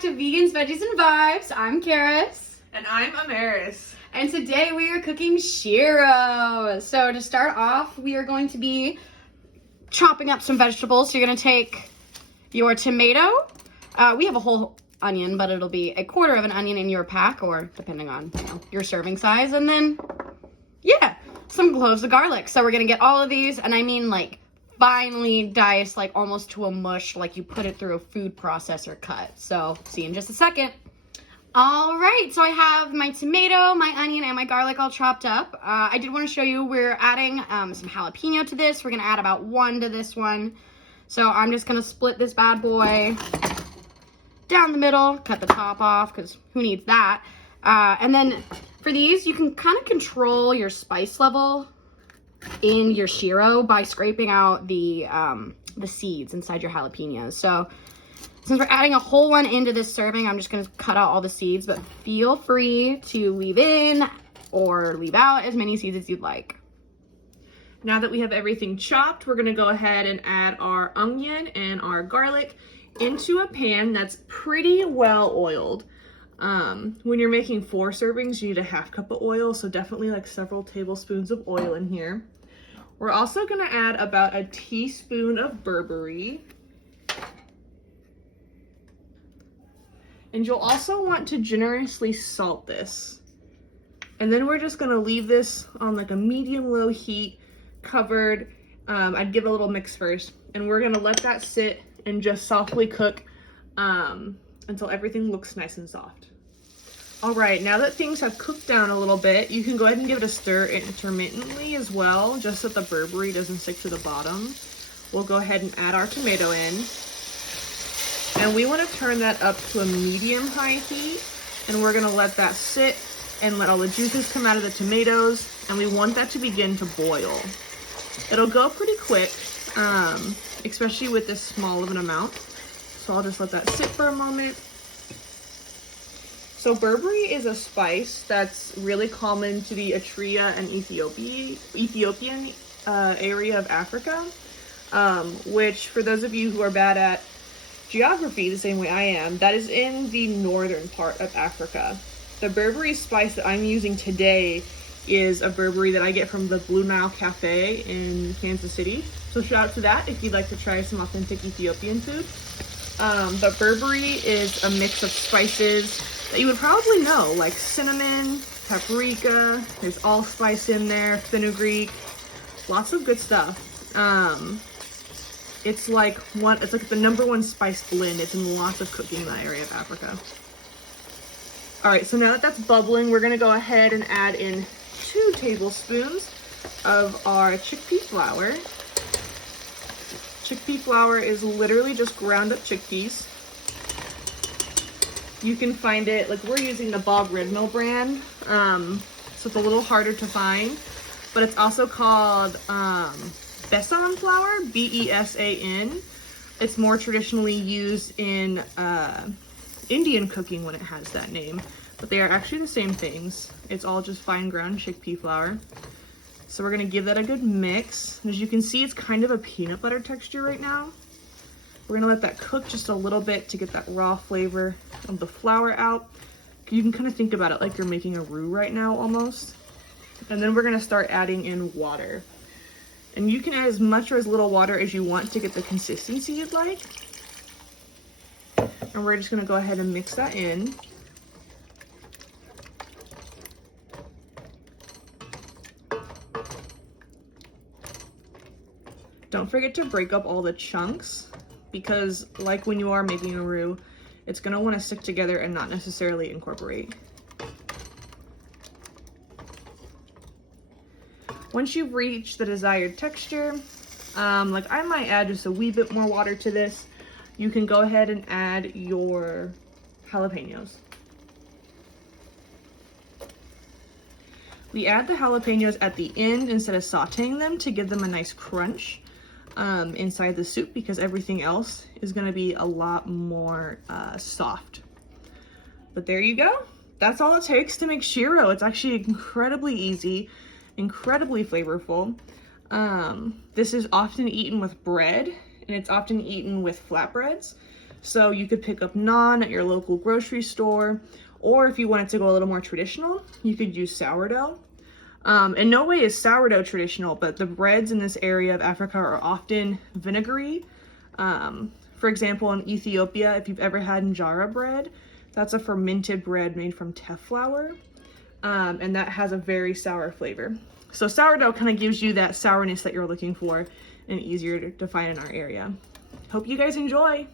back to Vegans, Veggies, and Vibes. I'm Karis. And I'm Amarais. And today we are cooking Shiro. So to start off, we are going to be chopping up some vegetables. So you're going to take your tomato. We have a whole onion, but it'll be a quarter of an onion in your pack, or depending on your serving size. And then, some cloves of garlic. So we're going to get all of these, and I mean like finely diced, like almost to a mush, like you put it through a food processor cut. So see you in just a second. All right, so I have my tomato, my onion, and my garlic all chopped up. I did want to show you we're adding some jalapeno to this. We're going to add about 1 to this one. So I'm just going to split this bad boy down the middle, cut the top off because who needs that? And then for these, you can kind of control your spice level in your Shiro by scraping out the seeds inside your jalapenos. So since we're adding a whole one into this serving, I'm just going to cut out all the seeds, but feel free to leave in or leave out as many seeds as you'd like. Now that we have everything chopped, we're going to go ahead and add our onion and our garlic into a pan that's pretty well oiled. When you're making 4 servings, you need a ½ cup of oil, so definitely like several tablespoons of oil in here. We're also going to add about a teaspoon of Burberry. And you'll also want to generously salt this. And then we're just going to leave this on like a medium-low heat, covered. I'd give it a little mix first. And we're going to let that sit and just softly cook until everything looks nice and soft. All right, now that things have cooked down a little bit, you can go ahead and give it a stir intermittently as well, just so the Burberry doesn't stick to the bottom. We'll go ahead and add our tomato in. And we want to turn that up to a medium-high heat, and we're going to let that sit and let all the juices come out of the tomatoes, and we want that to begin to boil. It'll go pretty quick, especially with this small of an amount. So I'll just let that sit for a moment. So Burberry is a spice that's really common to the Eritrea and Ethiopian area of Africa, which for those of you who are bad at geography the same way I am, that is in the northern part of Africa. The Burberry spice that I'm using today is a Burberry that I get from the Blue Nile Cafe in Kansas City. So shout out to that if you'd like to try some authentic Ethiopian food. But Burberry is a mix of spices that you would probably know, like cinnamon, paprika, there's allspice in there, fenugreek, lots of good stuff. It's like the #1 spice blend. It's in lots of cooking in that area of Africa. All right, so now that that's bubbling, we're gonna go ahead and add in 2 tablespoons of our chickpea flour. Chickpea flour is literally just ground up chickpeas. You can find it, like we're using the Bog Red Mill brand, so it's a little harder to find, but it's also called besan flour, B-E-S-A-N. It's more traditionally used in Indian cooking when it has that name, but they are actually the same things. It's all just fine ground chickpea flour. So we're gonna give that a good mix. As you can see, it's kind of a peanut butter texture right now. We're gonna let that cook just a little bit to get that raw flavor of the flour out. You can kind of think about it like you're making a roux right now almost. And then we're gonna start adding in water. And you can add as much or as little water as you want to get the consistency you'd like. And we're just gonna go ahead and mix that in. Don't forget to break up all the chunks, because like when you are making a roux, it's gonna wanna stick together and not necessarily incorporate. Once you've reached the desired texture, like I might add just a wee bit more water to this, you can go ahead and add your jalapenos. We add the jalapenos at the end instead of sauteing them to give them a nice crunch inside the soup, because everything else is going to be a lot more soft. But there you go. That's all it takes to make Shiro. It's actually incredibly easy, incredibly flavorful. This is often eaten with bread, and it's often eaten with flatbreads. So you could pick up naan at your local grocery store, or if you wanted to go a little more traditional, you could use sourdough. In no way is sourdough traditional, but the breads in this area of Africa are often vinegary. For example, in Ethiopia, if you've ever had injera bread, that's a fermented bread made from teff flour, and that has a very sour flavor. So sourdough kind of gives you that sourness that you're looking for and easier to find in our area. Hope you guys enjoy.